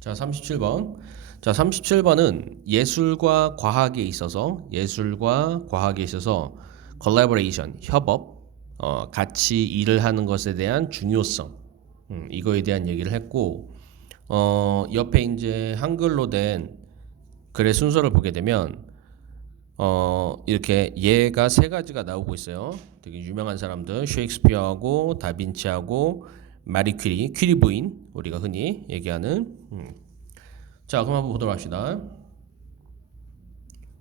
자, 37번. 자, 37번은 예술과 과학에 있어서 예술과 과학에 있어서 collaboration, 협업, 어, 같이 일을 하는 것에 대한 중요성, 음, 이거에 대한 얘기를 했고, 어, 옆에 이제 한글로 된 글의 순서를 보게 되면, 어, 이렇게 예가 세 가지가 나오고 있어요. 되게 유명한 사람들, 셰익스피어하고 다빈치하고 마리 퀴리, 퀴리 부인, 우리가 흔히 얘기하는. 음. 자, 그럼 한번 보도록 합시다.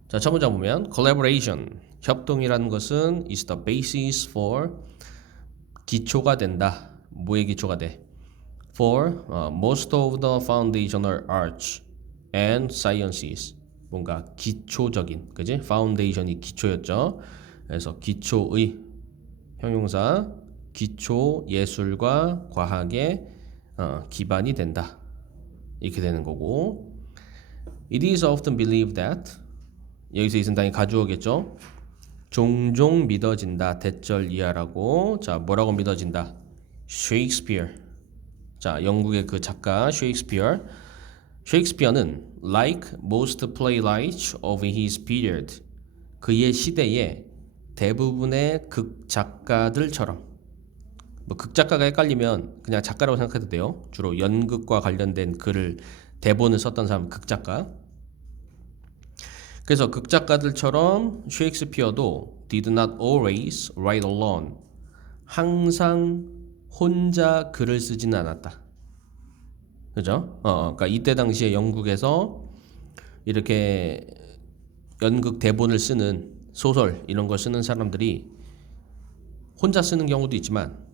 자, 첫 문장 보면 collaboration, 협동이라는 것은 is the basis for 기초가 된다. 뭐의 기초가 돼? For uh, most of the foundational arts and sciences. 뭔가 기초적인, 그지? foundation이 기초였죠. 그래서 기초의 형용사 기초 예술과 과학의 어, 기반이 된다. 이렇게 되는 거고. It is often believed that 여기서 이 상당히 가주어겠죠. 종종 믿어진다. 대절 이하라고. 자, 뭐라고 믿어진다? 셰익스피어. 자, 영국의 그 작가 셰익스피어. 셰익스피어는 like most playwrights of his period 그의 시대에 대부분의 극 작가들처럼 뭐 극작가가 헷갈리면 그냥 작가라고 생각해도 돼요. 주로 연극과 관련된 글을 대본을 썼던 사람 극작가. 그래서 극작가들처럼 셰익스피어도 did not always write alone. 항상 혼자 글을 쓰지는 않았다. 그죠? 어, 그러니까 이때 당시에 영국에서 이렇게 연극 대본을 쓰는 소설 이런 걸 쓰는 사람들이 혼자 쓰는 경우도 있지만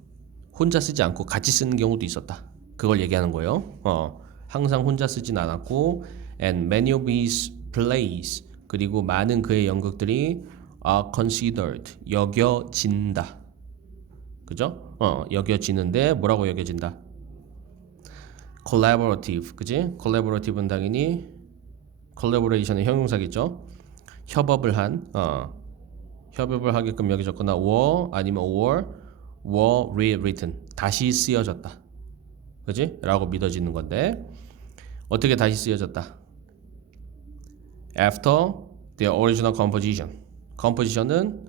혼자 쓰지 않고 같이 쓰는 경우도 있었다. 그걸 얘기하는 거예요. 어, 항상 혼자 쓰진 않았고 and many of his plays 그리고 많은 그의 연극들이 are considered 여겨진다. 그죠? 어, 여겨지는데 뭐라고 여겨진다? collaborative, 그지? collaborative는 당연히 collaboration의 형용사겠죠. 협업을 한, 어, 협업을 하게끔 여겨졌거나 were 아니면 or were rewritten 다시 쓰여졌다. 그지? 라고 믿어지는 건데 어떻게 다시 쓰여졌다? After their original composition. composition은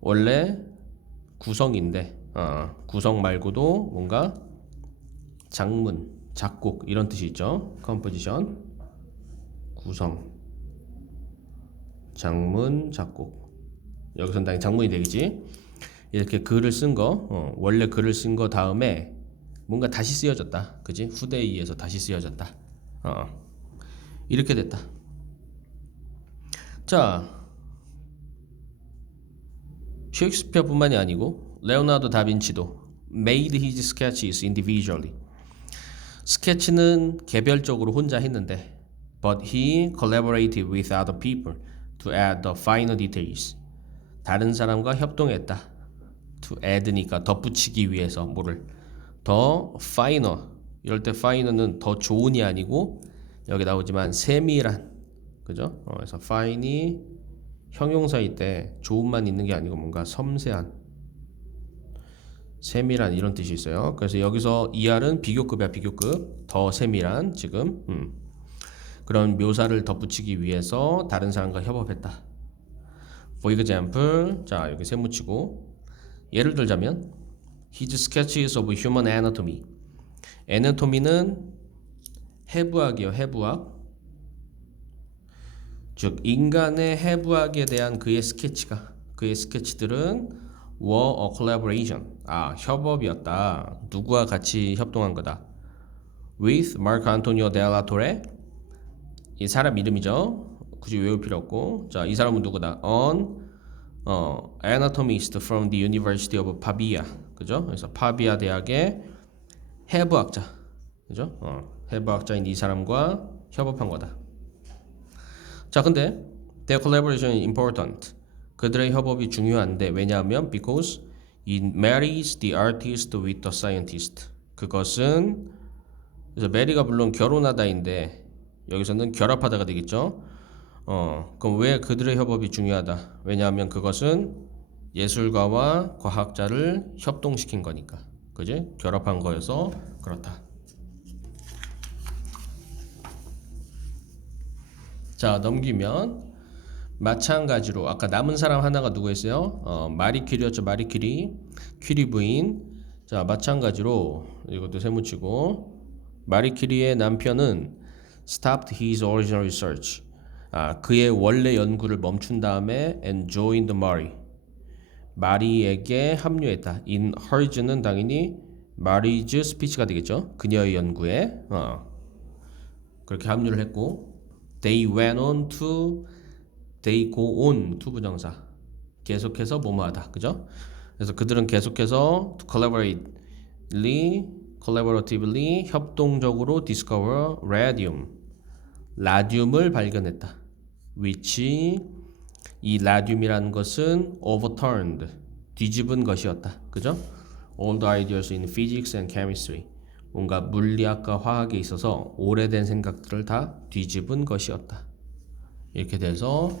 원래 구성인데 어, 구성 말고도 뭔가 장문, 작곡 이런 뜻이 있죠. composition 구성 장문, 작곡 여기서는 당연히 장문이 되겠지. 이렇게 글을 쓴 거, 어, 원래 글을 쓴 거 다음에 뭔가 다시 쓰여졌다. 그지? 후대에 의해서 다시 쓰여졌다. 어. 이렇게 됐다. 자, 셰익스피어뿐만이 아니고 레오나르도 다빈치도 made his sketches individually. 스케치는 개별적으로 혼자 했는데 but he collaborated with other people to add the final details. 다른 사람과 협동했다. To add니까 덧붙이기 위해서 뭐를 더 finer 이럴 때 finer는 더 좋은이 아니고 여기 나오지만 세밀한 그죠? 어, 그래서 fine이 형용사일 때 좋은만 있는 게 아니고 뭔가 섬세한 세밀한 이런 뜻이 있어요. 그래서 여기서 ER은 비교급이야 비교급 더 세밀한 지금 음. 그런 묘사를 덧붙이기 위해서 다른 사람과 협업했다. For example, 자 여기 세무치고 예를 들자면 His sketches of human anatomy. anatomy는 해부학이요 해부학. 즉 인간의 해부학에 대한 그의 스케치가 그의 스케치들은 were a collaboration. 아 협업이었다. 누구와 같이 협동한 거다. With Marco Antonio della Torre. 이 사람 이름이죠. 굳이 외울 필요 없고. 자, 이 사람은 누구다? On 어, anatomist from the University of Pavia. 그죠? 그래서 파비아 대학의 해부학자. 그죠? 어, 해부학자인 이 사람과 협업한 거다. 자, 근데 their collaboration is important. 그들의 협업이 중요한데 왜냐하면 because it marries the artist with the scientist. 그것은 그래서 메리가 물론 결혼하다인데 여기서는 결합하다가 되겠죠. 어, 그럼 왜 그들의 협업이 중요하다? 왜냐하면 그것은 예술가와 과학자를 협동시킨 거니까. 그지? 결합한 거여서 그렇다. 자, 넘기면 마찬가지로 아까 남은 사람 하나가 누구였어요? 어, 마리 퀴리였죠. 마리 퀴리. 퀴리 부인. 자, 마찬가지로 이것도 세무치고 마리 퀴리의 남편은 stopped his original research. 아 그의 원래 연구를 멈춘 다음에 and joined Mary. 마리에게 합류했다. in hers는 당연히 마리즈 스피치가 되겠죠. 그녀의 연구에 어. 그렇게 합류를 했고 they went on to they go on to 부정사 계속해서 뭐뭐하다 그죠? 그래서 그들은 계속해서 to collaboratively collaboratively 협동적으로 discover radium 라듐을 발견했다. Which 이 라듐이라는 것은 overturned 뒤집은 것이었다. 그죠? the ideas in physics and chemistry 뭔가 물리학과 화학에 있어서 오래된 생각들을 다 뒤집은 것이었다. 이렇게 돼서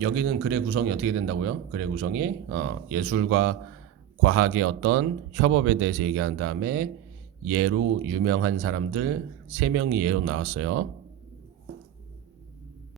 여기는 글의 구성이 어떻게 된다고요? 글의 구성이 어, 예술과 과학의 어떤 협업에 대해서 얘기한 다음에 예로 유명한 사람들 세 명이 예로 나왔어요.